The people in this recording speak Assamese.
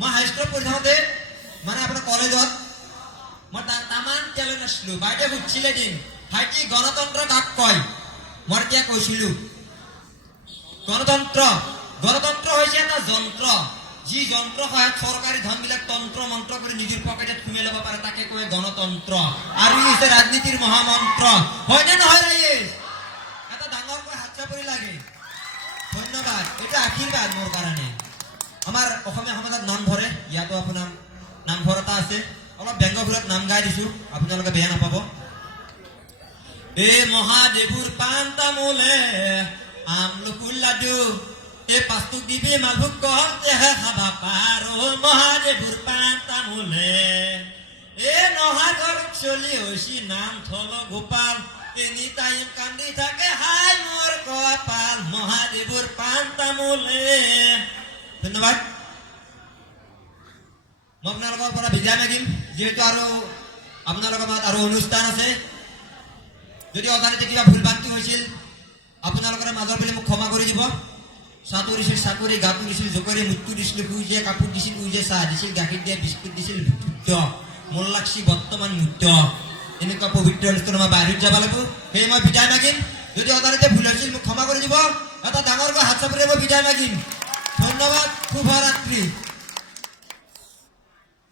মই হাইস্কুলত পঢ়ি থাকোঁতে মানে আপোনাৰ কলেজত মই তামান টেলেণ্ট আছিলোঁ। বাইদেৱে সুধিছিলে দিন ভাইটি গণতন্ত্ৰ কাক কয়? মই তেতিয়া কৈছিলোঁ গণতন্ত্ৰ হৈছে এটা যন্ত্ৰ, যি যন্ত্ৰ সহায়ত চৰকাৰী ধনবিলাক তন্ত্ৰ মন্ত্ৰ কৰি নিজৰ পকেটত সোমাই ল'ব পাৰে, তাকে কয় গণতন্ত্ৰ। আৰু ই হৈছে ৰাজনীতিৰ মহামন্ত্ৰ। হয়নে নহয় ৰাইজ? এটা ডাঙৰকৈ হাত চাপৰি লাগে। ধন্যবাদ, এইটো আশীৰ্বাদ মোৰ কাৰণে। আমাৰ অসমীয়া সমাজত নামঘৰে, ইয়াতো আপোনাৰ নামঘৰ এটা আছে, অলপ ব্যংগপুৰত নাম গাই দিছোঁ, আপোনালোকে বেয়া নাপাব। এই মহাদেৱৰ পাণ তামোলে আমলকুৰ লাডু, এই পাঁচটোক দিবি মালভোগ কল তেহে খাবা পাৰো। মহাদেৱৰ পাণ তামোলে এই নহাগৰ চলি হৈছি নাম থল গোপাল, তিনি টাইম কান্দি থাকে হাই মোৰ কপাল। মহাদেৱৰ পাণ তামোলে। ধন্যবাদ। মই আপোনালোকৰ পৰা বিদায় মাগিম, যিহেতু আৰু আপোনালোকৰ মাজত আৰু অনুষ্ঠান আছে। যদি অজানিতে কিবা ভুল ভ্ৰান্তি হৈছিল আপোনালোকৰ মাজৰ বুলি মোক ক্ষমা কৰি দিব। চাটো দিছিল চাকৰি, গাটো দিছিল জকৰি, মৃত্যু দিছিল শুইছে, কাপোৰ দিছিল উইজে, চাহ দিছিল গাখীৰ দিয়ে, বিস্কুট দিছিল মৃত্য, মোৰ লাগছি বৰ্তমান মৃত্য। এনেকুৱা পবিত্ৰ অনুষ্ঠান মই বাহিৰত যাব লাগিব, সেয়ে মই বিদায় মাগিম। যদি অজানিতে ভুল হৈছিল মোক ক্ষমা কৰি দিব। এটা ডাঙৰকৈ হাত চাপৰি মই বিদায় মাগিম। ধন্যবাদ, শুভৰাত্ৰি।